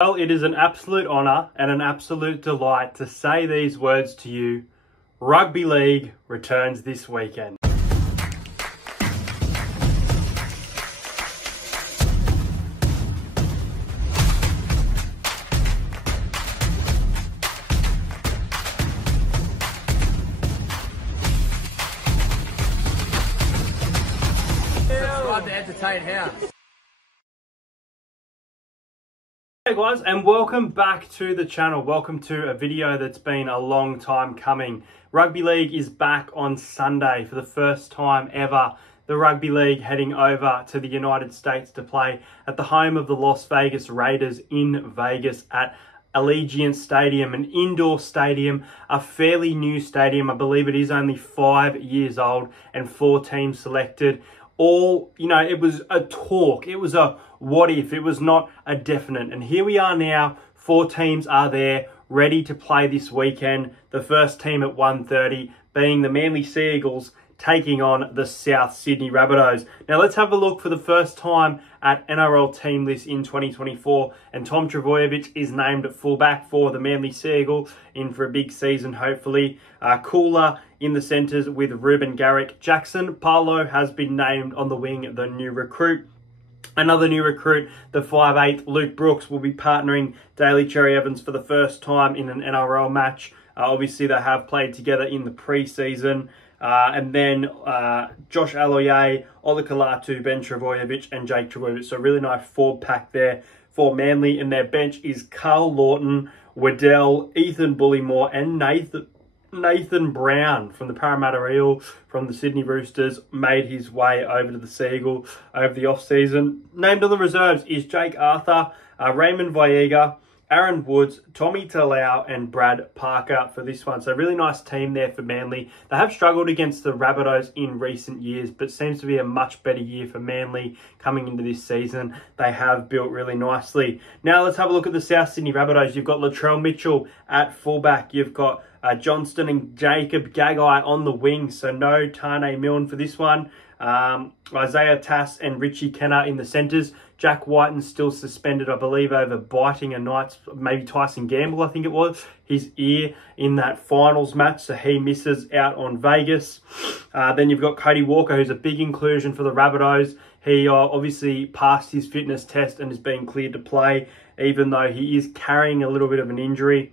Well, it is an absolute honour and an absolute delight to say these words to you. Rugby League returns this weekend. Subscribe to Entertain House. Hey guys, and welcome back to the channel. Welcome to a video that's been a long time coming. Rugby League is back on Sunday for the first time ever. The Rugby League heading over to the United States to play at the home of the Las Vegas Raiders in Vegas at Allegiant Stadium, an indoor stadium, a fairly new stadium. I believe it is only 5 years old and 4 teams selected. All, it was a talk. It was a what if. It was not a definite. And here we are now. 4 teams are there, ready to play this weekend. The first team at 1:30 being the Manly Sea Eagles taking on the South Sydney Rabbitohs. Now let's have a look for the first time at NRL team list in 2024. And Tom Trbojevic is named at fullback for the Manly Sea Eagle, in for a big season hopefully. Cooler in the centres with Ruben Garrick. Jackson Paulo has been named on the wing, the new recruit. Another new recruit, the 5'8", Luke Brooks, will be partnering Daly Cherry Evans for the first time in an NRL match. Obviously, they have played together in the pre-season. And then Josh Aloiai, Ola Kalatu, Ben Trbojevic and Jake Trbojevic. So really nice forward pack there for Manly. And their bench is Carl Lawton, Waddell, Ethan Bullymore and Nathan Brown from the Parramatta Eel, from the Sydney Roosters, made his way over to the Sea Eagle over the off-season. Named on the reserves is Jake Arthur, Raymond Viega, Aaron Woods, Tommy Talau and Brad Parker for this one. So really nice team there for Manly. They have struggled against the Rabbitohs in recent years, but seems to be a much better year for Manly coming into this season. They have built really nicely. Now let's have a look at the South Sydney Rabbitohs. You've got Latrell Mitchell at fullback. You've got Johnston and Jacob Gagai on the wing. So no Tane Milne for this one. Isaiah Tass and Richie Kenner in the centres. Jack Whiten's still suspended, I believe, over biting a Knights, maybe Tyson Gamble, I think it was, his ear in that finals match. So he misses out on Vegas. Then you've got Cody Walker, who's a big inclusion for the Rabbitohs. He obviously passed his fitness test and is being cleared to play, even though he is carrying a little bit of an injury.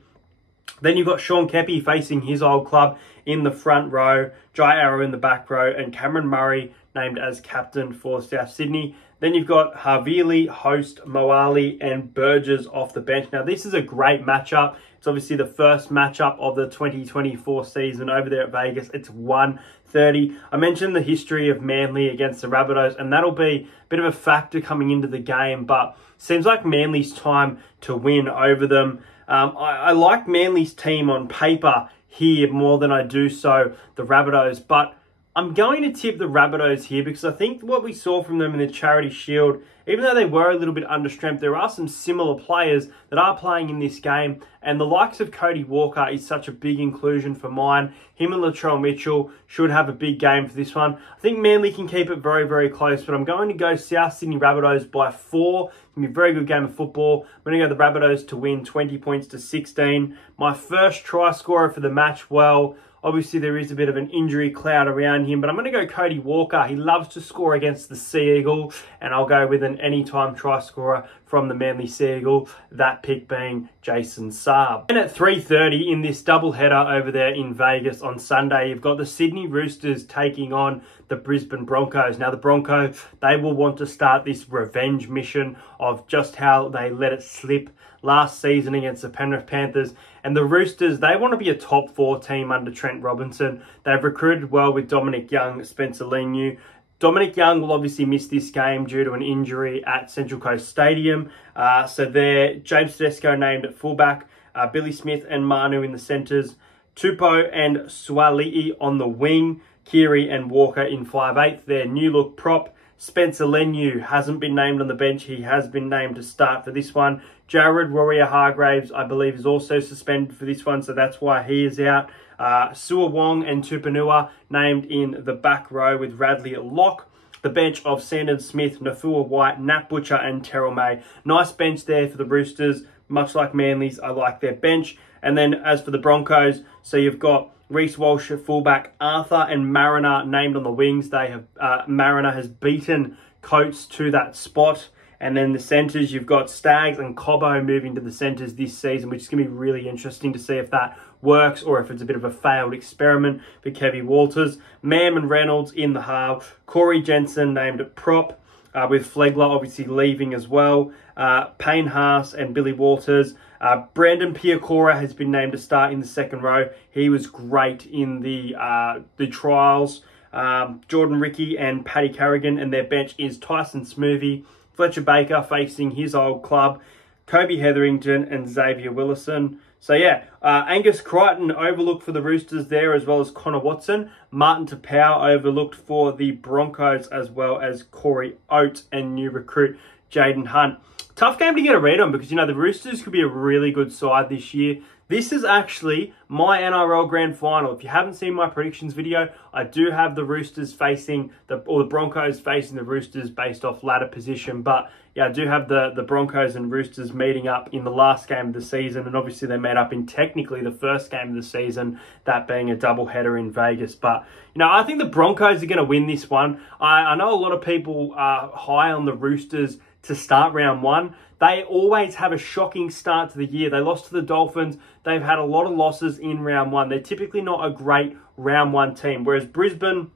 Then you've got Sean Keppie facing his old club in the front row, Jai Arrow in the back row, and Cameron Murray named as captain for South Sydney. Then you've got Havili, Host, Moali, and Burgess off the bench. Now, this is a great matchup. It's obviously the first matchup of the 2024 season over there at Vegas. It's 1:30. I mentioned the history of Manly against the Rabbitohs, and that'll be a bit of a factor coming into the game, but seems like Manly's time to win over them. I like Manly's team on paper here more than I do so the Rabbitohs, but I'm going to tip the Rabbitohs here because I think what we saw from them in the Charity Shield, even though they were a little bit under strength, there are some similar players that are playing in this game, and the likes of Cody Walker is such a big inclusion for mine. Him and Latrell Mitchell should have a big game for this one. I think Manly can keep it very, very close, but I'm going to go South Sydney Rabbitohs by 4. It's going to be a very good game of football. I'm going to go the Rabbitohs to win 20 points to 16. My first try scorer for the match, well, obviously, there is a bit of an injury cloud around him, but I'm going to go Cody Walker. He loves to score against the Sea Eagle, and I'll go with an anytime try scorer from the Manly Sea Eagle, that pick being Jason Saab. And at 3:30 in this doubleheader over there in Vegas on Sunday, you've got the Sydney Roosters taking on the Brisbane Broncos. Now, the Broncos, they will want to start this revenge mission of just how they let it slip last season against the Penrith Panthers. And the Roosters, they want to be a top 4 team under Trent Robinson. They've recruited well with Dominic Young, Spencer Leniu. Dominic Young will obviously miss this game due to an injury at Central Coast Stadium. So there, James Tedesco named at fullback, Billy Smith and Manu in the centres, Tupou and Suali'i on the wing, Keary and Walker in 5'8", their new look prop. Spencer Leniu hasn't been named on the bench. He has been named to start for this one. Jared Warrior-Hargraves, I believe, is also suspended for this one, so that's why he is out. Sua Wong and Tupanua named in the back row with Radley at lock. The bench of Sandon Smith, Nafua White, Nat Butcher and Terrell May. Nice bench there for the Roosters. much like Manly's. I like their bench. And then as for the Broncos, so you've got Reece Walsh at fullback, Arthur and Mariner named on the wings. They have Mariner has beaten Coates to that spot. And then the centres, you've got Staggs and Cobbo moving to the centres this season, which is going to be really interesting to see if that works or if it's a bit of a failed experiment for Kevy Walters. Mam and Reynolds in the half. Corey Jensen named at prop, with Flegler obviously leaving as well. Payne Haas and Billy Walters. Brandon Piacora has been named to start in the second row. He was great in the trials. Jordan Ricky and Paddy Carrigan, and their bench is Tyson Smoothy, Fletcher Baker facing his old club, Kobe Hetherington and Xavier Willison. So yeah, Angus Crichton overlooked for the Roosters there, as well as Connor Watson. Martin Tapau overlooked for the Broncos, as well as Corey Oates and new recruit Jaden Hunt. Tough game to get a read on because, you know, the Roosters could be a really good side this year. This is actually my NRL Grand Final. If you haven't seen my predictions video, I do have the Roosters facing, the Broncos facing the Roosters based off ladder position. But yeah, I do have the Broncos and Roosters meeting up in the last game of the season. And obviously they met up in technically the first game of the season, that being a doubleheader in Vegas. But, you know, I think the Broncos are going to win this one. I know a lot of people are high on the Roosters to start round one. They always have a shocking start to the year. They lost to the Dolphins. They've had a lot of losses in round one. They're typically not a great round one team. Whereas Brisbane,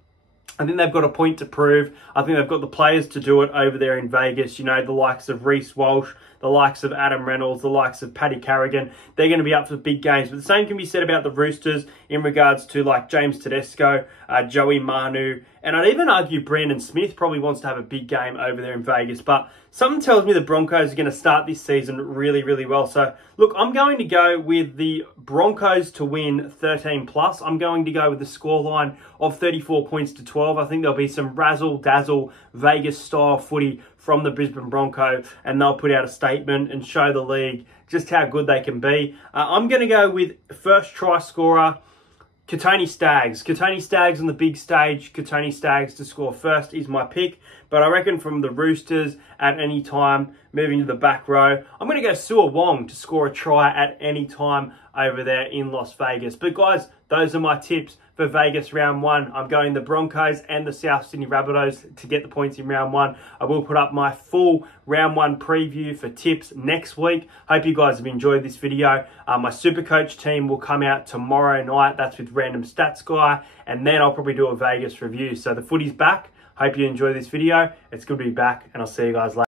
I think they've got a point to prove. I think they've got the players to do it over there in Vegas. You know, the likes of Reece Walsh, the likes of Adam Reynolds, the likes of Paddy Carrigan. They're going to be up for big games. But the same can be said about the Roosters in regards to like James Tedesco, Joey Manu, and I'd even argue Brandon Smith probably wants to have a big game over there in Vegas. But something tells me the Broncos are going to start this season really, really well. So, look, I'm going to go with the Broncos to win 13+. I'm going to go with the scoreline of 34 points to 12. I think there'll be some razzle-dazzle Vegas-style footy from the Brisbane Broncos, and they'll put out a statement and show the league just how good they can be. I'm going to go with first try scorer, Katoni Staggs. Katoni Staggs on the big stage. Katoni Staggs to score first is my pick. But I reckon from the Roosters at any time, moving to the back row, I'm going to go Sua Wong to score a try at any time over there in Las Vegas. But guys, those are my tips for Vegas round one. I'm going the Broncos and the South Sydney Rabbitohs to get the points in round one. I will put up my full round one preview for tips next week. Hope you guys have enjoyed this video. My Supercoach team will come out tomorrow night. That's with Random Stats Guy. And then I'll probably do a Vegas review. So the footy's back. Hope you enjoy this video. It's good to be back, and I'll see you guys later.